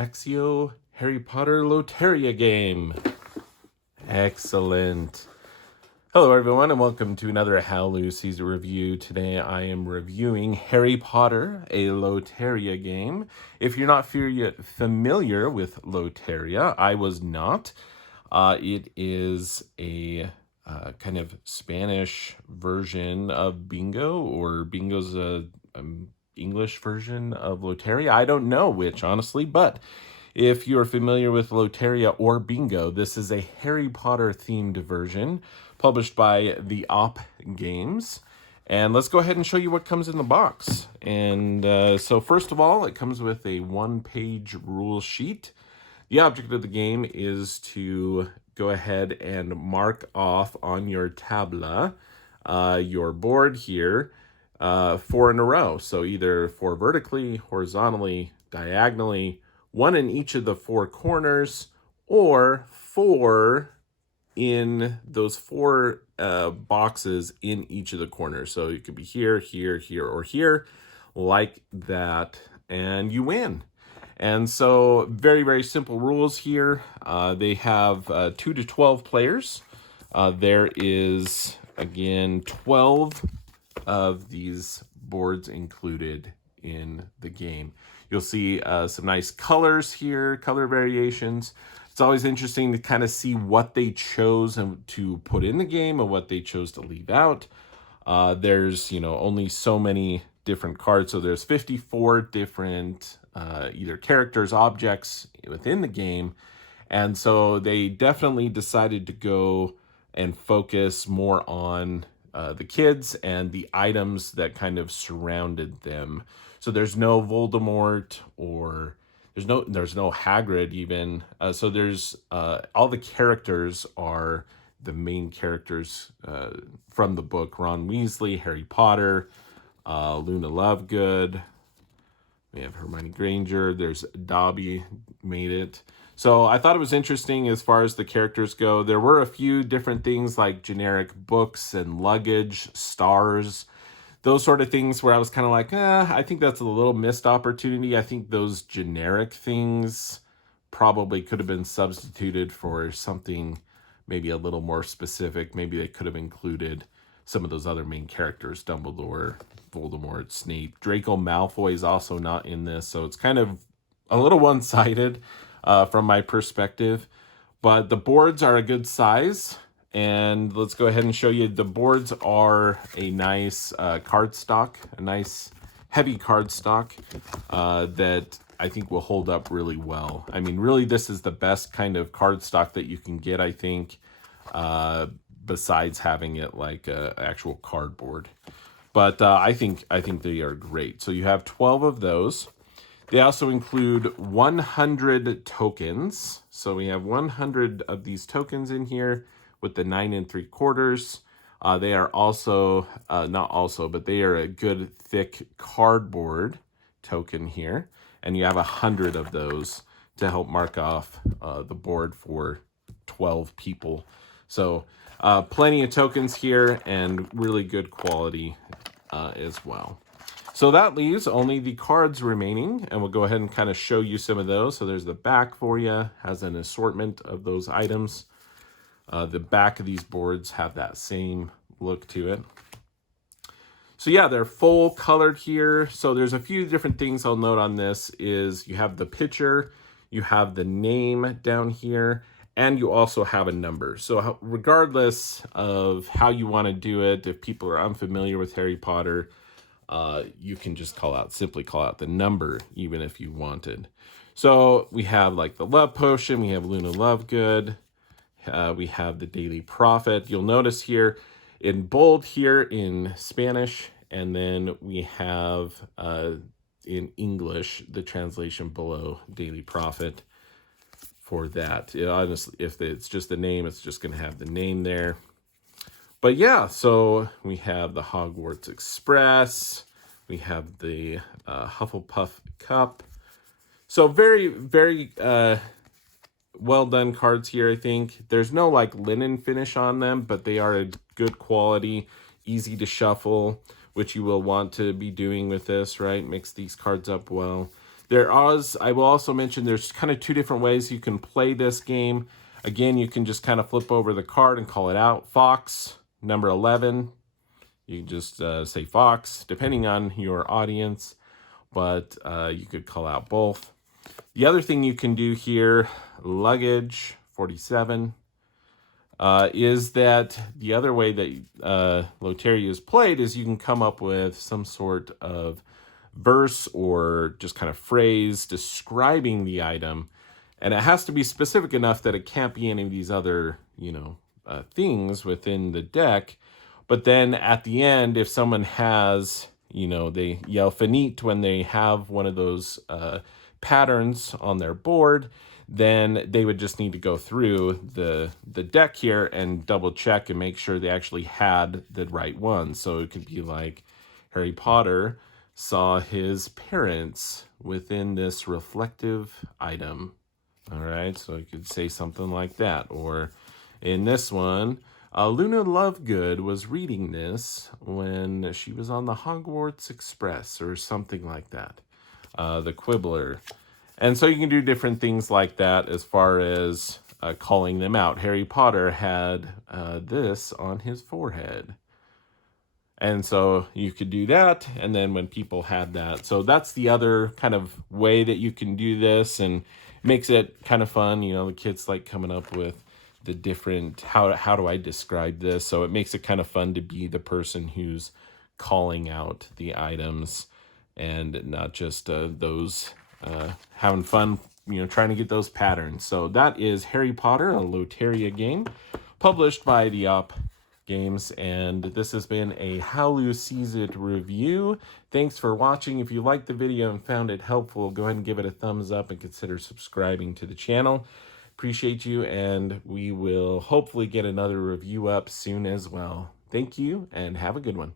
Axio Harry Potter Lotería game. Excellent. Hello everyone and welcome to another How Lucy's review. Today I am reviewing Harry Potter, a Lotería game. If you're not familiar with Lotería, I was not. It is a kind of Spanish version of Bingo, or Bingo's a English version of Lotería. I don't know which, honestly, but if you're familiar with Lotería or Bingo, this is a Harry Potter themed version published by the Op Games. And let's go ahead and show you what comes in the box. And so first of all, it comes with a one-page rule sheet. The object of the game is to go ahead and mark off on your tabla, your board here, 4 in a row. So either 4 vertically, horizontally, diagonally, 1 in each of the 4 corners, or 4 in those 4 boxes in each of the corners. So it could be here, here, here, or here, like that, and you win. And so very, very simple rules here. They have 2 to 12 players. There is, again, 12 of these boards included in the game. You'll see some nice colors here, color variations. It's always interesting to kind of see what they chose to put in the game and what they chose to leave out. There's, only so many different cards. So there's 54 different either characters, objects within the game. And so they definitely decided to go and focus more on the kids and the items that kind of surrounded them. So there's no Voldemort, or there's no Hagrid even. So there's all the characters are the main characters from the book: Ron Weasley, Harry Potter, Luna Lovegood. We have Hermione Granger. There's Dobby made it. So I thought it was interesting as far as the characters go. There were a few different things like generic books and luggage, stars, those sort of things where I was kind of like, I think that's a little missed opportunity. I think those generic things probably could have been substituted for something maybe a little more specific. Maybe they could have included some of those other main characters: Dumbledore, Voldemort, Snape. Draco Malfoy is also not in this, so it's kind of a little one-sided from my perspective. But the boards are a good size, and let's go ahead and show you. The boards are a nice cardstock, a nice heavy cardstock that I think will hold up really well. I mean, really, this is the best kind of cardstock that you can get, I think, besides having it like actual cardboard. But I think they are great. So you have 12 of those. They also include 100 tokens. So we have 100 of these tokens in here with the 9 3/4. They are also, but they are a good thick cardboard token here. And you have 100 of those to help mark off the board for 12 people. So plenty of tokens here, and really good quality as well. So that leaves only the cards remaining, and we'll go ahead and kind of show you some of those. So there's the back for you, has an assortment of those items. The back of these boards have that same look to it. So yeah, they're full colored here. So there's a few different things I'll note on this is you have the picture, you have the name down here, and you also have a number. So regardless of how you want to do it, if people are unfamiliar with Harry Potter, you can just simply call out the number, even if you wanted. So we have like the love potion, we have Luna Lovegood, we have the Daily Prophet. You'll notice here in bold here in Spanish, and then we have in English the translation below, Daily Prophet, for that. Honestly, if it's just the name, it's just going to have the name there. But yeah, so we have the Hogwarts Express. We have the Hufflepuff Cup. So very, very well done cards here, I think. There's no like linen finish on them, but they are a good quality, easy to shuffle, which you will want to be doing with this, right? Mix these cards up well. I will also mention there's kind of two different ways you can play this game. Again, you can just kind of flip over the card and call it out. Fox, number 11. You can just say Fox, depending on your audience, but you could call out both. The other thing you can do here, luggage, 47, is that the other way that Loteria is played is you can come up with some sort of verse or just kind of phrase describing the item, and it has to be specific enough that it can't be any of these other, things within the deck. But then at the end, if someone has, they yell finite when they have one of those patterns on their board, then they would just need to go through the deck here and double check and make sure they actually had the right one. So it could be like Harry Potter saw his parents within this reflective item. All right, so you could say something like that. Or in this one, Luna Lovegood was reading this when she was on the Hogwarts Express or something like that. The Quibbler. And so you can do different things like that as far as calling them out. Harry Potter had this on his forehead. And so you could do that, and then when people had that. So that's the other kind of way that you can do this, and makes it kind of fun. The kids like coming up with the different, how do I describe this? So it makes it kind of fun to be the person who's calling out the items, and not just those having fun, trying to get those patterns. So that is Harry Potter, a Loteria game, published by the Op Games, and this has been a How Lou Sees It review. Thanks for watching. If you liked the video and found it helpful, go ahead and give it a thumbs up and consider subscribing to the channel. Appreciate you, and we will hopefully get another review up soon as well. Thank you, and have a good one.